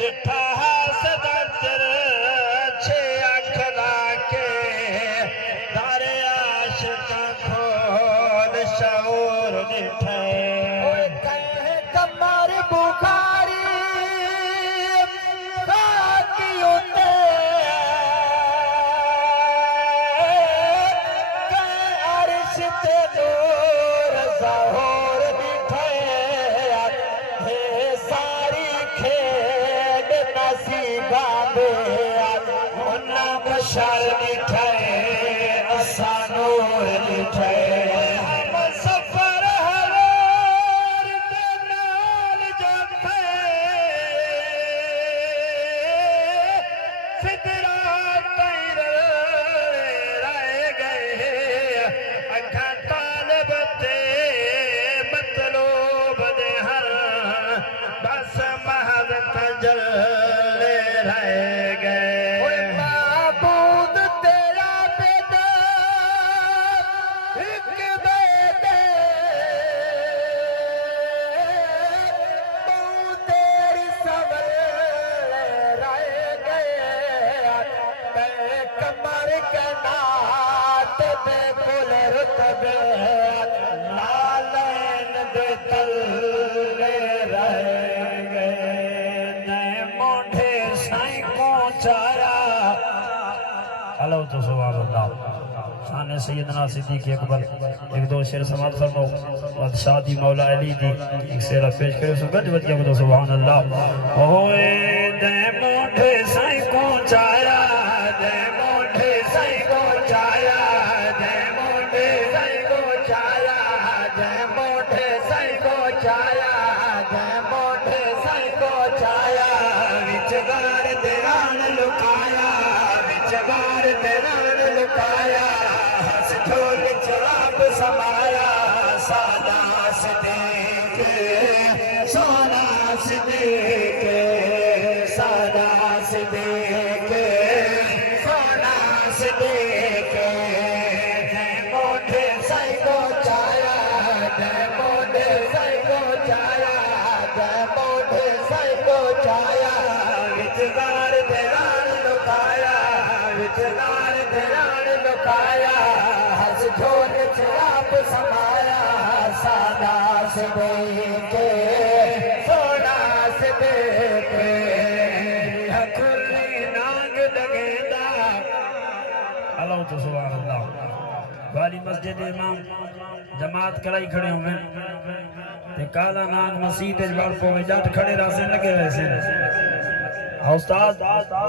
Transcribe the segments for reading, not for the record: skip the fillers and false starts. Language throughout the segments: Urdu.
دٹھا حسد تر چھے اکھلا کے دارے عاشقاں کھول شعور دٹھے کہیں کمر بخاری خاکی ہوتے کہیں عرش تے نور ظہور دٹھے ساری کھیڈ نصیباں دے انہاں بشر دٹھے اساں نور دٹھے ہم سفر ہرور دے نال جاتے فدرا تیر رہ گئے اکھاں طالب تے مطلوب دے ہر بس محض تجلے رہ گئے معبود تیرا بیٹا ایک بیٹے تو تیری سبر رہ گئے میں کمر کنات دے پل رتبے لالین دے تلے رہ گئے نئے موڈھے سائیں کو چارا حلو تو سبحان اللہ شان سیدنا صدیق اکبر ایک دو شعر سماعت فرمو بادشاہ دی مولا علی دی ایک سیرہ پیش کرے سو گج بج گیا تو سبحان اللہ ہوئے دے موڈھے سائیں کو چایا دے موڈھے سائیں کو چایا دے موڈھے سائیں کو چایا دے موڈھے سائیں کو چایا دے موڈھے سائیں کو چایا وچ غار دیران لکایا وچ غار دیران لکایا ہس جھول چراب سمایا سادہ صدیق سونا صدیق سادہ صدیق سونا صدیق دے موڈھے سائیں کو چایا دے موڈھے سائیں کو چایا دے موڈھے سائیں کو چایا وچ غار دیران لکایا وچ غار دیران لکایا ہس جھول چراب سمایا سادہ صدیق سونا صدیق کھلی نانگ دگیندا اللہ تو سبحان اللہ والی مسجد امام جماعت کرائی کھڑے ہوئے تے کالا نانگ مسیح تے جوار پو میں جاٹ کھڑے راسے لگے ویسے استاد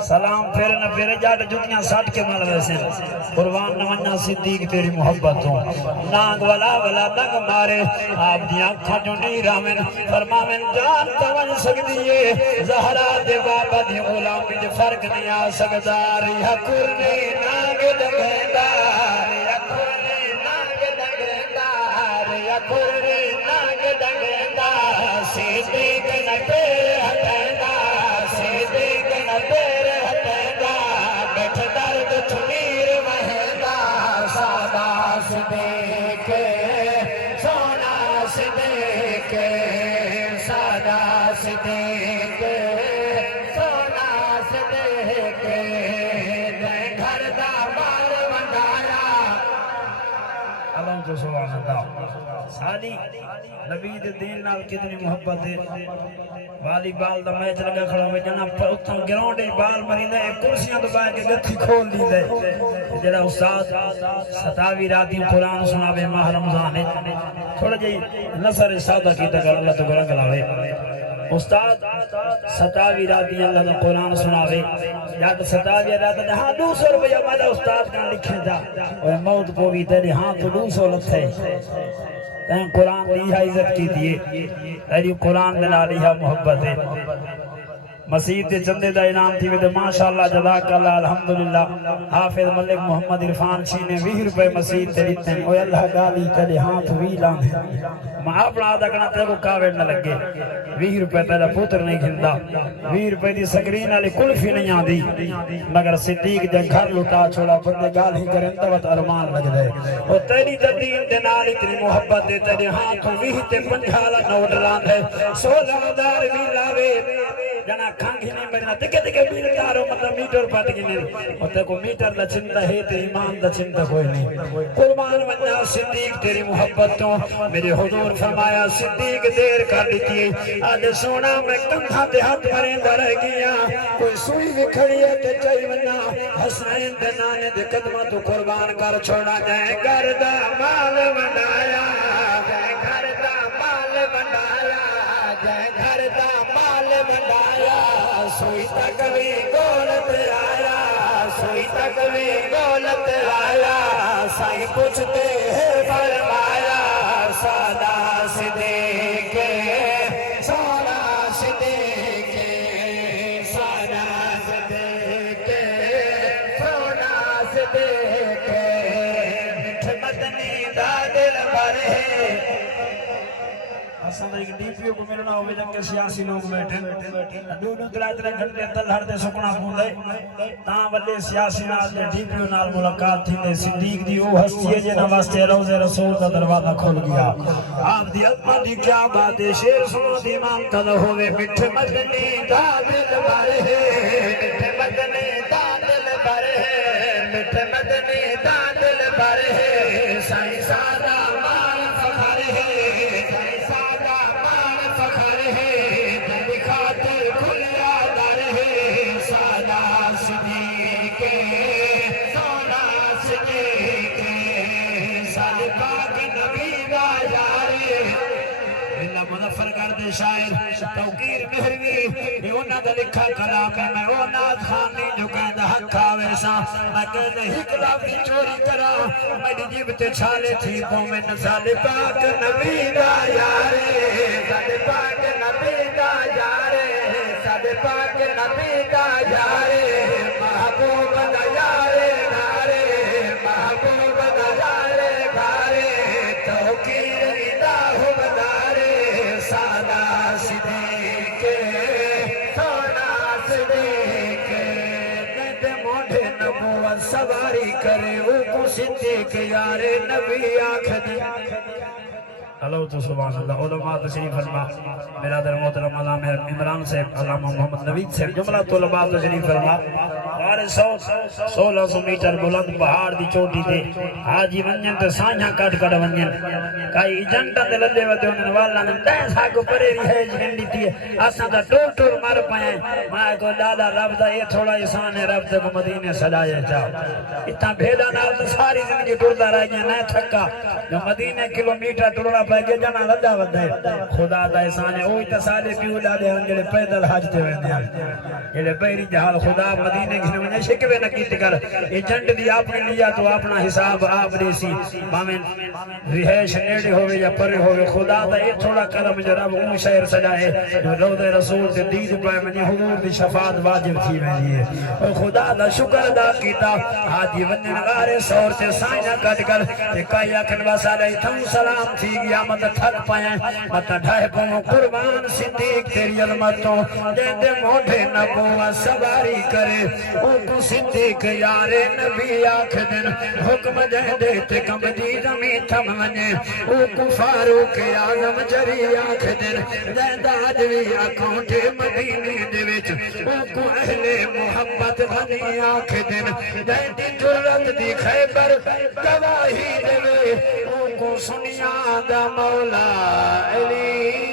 سلام پھر نہ پھر جاٹ جتیاں ساٹھ کے مل ویسے قربان نمانیاں صدیق تیری محبت ہوں نانگ والا والا دنگ مارے آپ دیاں کھا جو نہیں رامن فرمامن جان توجھ سکتی ہے زہرا دے بابا دی غلامی جو فرق نہیں آ سکتا ریا کرنی نانگ دگیندہ ریا کرنی نانگ دگیندہ ریا کرنی نانگ دگیندہ صدیق نہ پیر ہٹیندہ صدیق نہ پیر ہٹیندہ بیٹھ درد چھمیر مہندہ سادہ صدیق سونا صدیق سادہ صدیق سونا صدیق دے گھر دا بار ونڈایا اللہ تو سبحان اللہ سالی نبی دے دین نال کتنی محبت ہے والی بال دا میچ لگا کھڑا ہوئے جنا اتھوں گراؤنڈ بال مری دے کرسیاں تو باہر کے گتھی کھول دی دے جڑا استاد ستاوی راتی قرآن سناوے ماہ رمضان ہے تھوڑا جی نصر سادہ کی تک اللہ تو گرنگ لاوے استاد ستاوی راتی اللہ دا قرآن سناوے یا تو ستاوی راتی ہاں 200 روپیہ مالا استاد کہاں لکھے جا اور موت کو بھی تیرے ہاں تو 200 لکھے تین قرآن لیہا عزت کی دیئے تیری قرآن ملا لیہا محبت ہے مسیح تے چندے دا انعام تھی ویدے ماشاءاللہ جزاک اللہ الحمدللہ حافظ ملک محمد عرفان چھینے 20 روپے مسیح تے لیتے ہیں اوہ اللہ گالی تیرے ہاتھ ویلان ہے میں اپنا آدھا کنا تے کو کاوڑ نہ لگے 20 روپے تیرا پوتر نہیں کھلدا 20 روپے دی سکرین علی کلفی نہیں آدھی مگر صدیق جن گھر لٹا چھوڑا بندے گال ہی کریں دوت ارمان لگ دے اور تیری دین دے نال اتنی محبت دے تیرے ہاتھ 20 تے 50 نوٹ لان ہے 16,000 بھی لاوے جنا کھانگی نہیں مرنا تکے میٹر مطلب میٹر پٹ گی نہیں ہوتے کو میٹر دا چنتا ہے تے ایمان دا چنتا کوئی نہیں قربان بننا صدیق تیری محبتوں میرے حضور فرمایا صدیق دیر کر لیتی ہے آج سونا میں کندھا دے ہاتھ مرندہ رہ گیا کوئی سوئی بھی کھڑی ہے تے چاہی بننا حسین دے نانے دے قدمہ تو قربان کر چھوڑا جائے گھر دا مال بنایا جائے گھر دا مال بنایا جائے گھر دا مال بنایا سوئی تک بھی گولت آیا سوئی تک بھی گولت آیا سائی پوچھتے ہیں فرمایا سادہ صدیق سادہ صدیق سادہ صدیق سادہ صدیق مٹھ مدنی دا دل بھر ہے ایک ڈی پی او کو ملنا ہوئے جب کہ سیاسی لوگ بیٹھے دو ترائے گھنٹے تل ہر دے سکنا پھولے تاں بلے سیاسی نال دے ڈی پی او نال ملاقات تھی دے صدیق دی او ہستی ہے جنہ واسطے روز رسول کا دروازہ کھول گیا آپ دی عظمت دی کیا بات ہے شیر سنو دی امام قد ہوئے مٹھ مدنی دا دل بھر ہے مٹھ مدنی دا دل بھر ہے مٹھ مدنی دا دل بھر ہے سائیں سادہ مال فخر ہے شاعر توقیر مہروی یہ انہاں دا لکھا کلام ہے میں وہ نات خانی جو کہندہ حق آویسا میں کہندہ ہکلا بھی چوری کرا میری جیب تے چھالے تھی تو میں نزال پاک نبی دا یارے زاد پاک نبی دا یارے زاد پاک نبی دا یارے محبوب دا یارے گھارے محبوب دا یارے گھارے توقیر ادا ہو بدارے سادہ صدیق سونا صدیق ند موڑے نبوت سواری کرے او کو صدیق یارے نبی آکھد اللہ تو سبحان اللہ علماء تشریف فرما میرا در محترم علامہ عمران صاحب علامہ محمد نوید صاحب جملہ طلباء تشریف فرما بارے 1600 میٹر بلند پہاڑ دی چوٹی تے حاجی ونجن تے سانجھا کٹ کٹ ونجن کئی جنٹا تے لدے ودے انہوں والا نے دائیں ساکو پرے ری ہے جنڈی تھی آسان دا ٹور ٹور مار پائیں میں کو دادا رب دا یہ تھوڑا احسان ہے رب کو مدینے سجائے جاؤ اتنا بھیدا نال تو ساری زندگی ٹرتا رہ گیا نہ تھکا جو مدینے کلومیٹر ٹرنا پہ گیا جانا لدہ ودے خدا دا احسان ہے اوہی تسالے پیو لادے ہن جلے پیدل حج تے ویندے ہیں جلے پیری جہال خدا مدینے گھنے میں شکوے نکیت کر یہ جنڈ دی آپ نے لیا تو اپنا حساب آپ دیسی مامن رہائش نیڑے ہوئے یا پرے ہوئے خدا دا یہ تھوڑا کرم جو رب اون شہر سجائے جو روض رسول سے دید پائے منی حضور دی شفاعت واجب تھی میں لیے اور خدا دا شکر دا کیتا حاجی ونن غارے سور سے سائنہ کٹ کر تے کئی اکھن واسالے تھم سلام تھی گیا مت تھک پائیں مت ڈھائے پوں قربان صدیق تیری علمتوں جیندے موڑے نبوہ سواری کرے او کو صدیق یارے نبی آکھ دن حکم دے دیتے کم دی زمین تھم ونجے او کو فاروق آدم جری آکھ دن دیندہ عدوی اکاؤنٹے مدینے دے وچ او کو اہل محبت بھنی آکھ دن دیندی جرت دی خیبر گواہی دے او کو سنیا دا مولا علی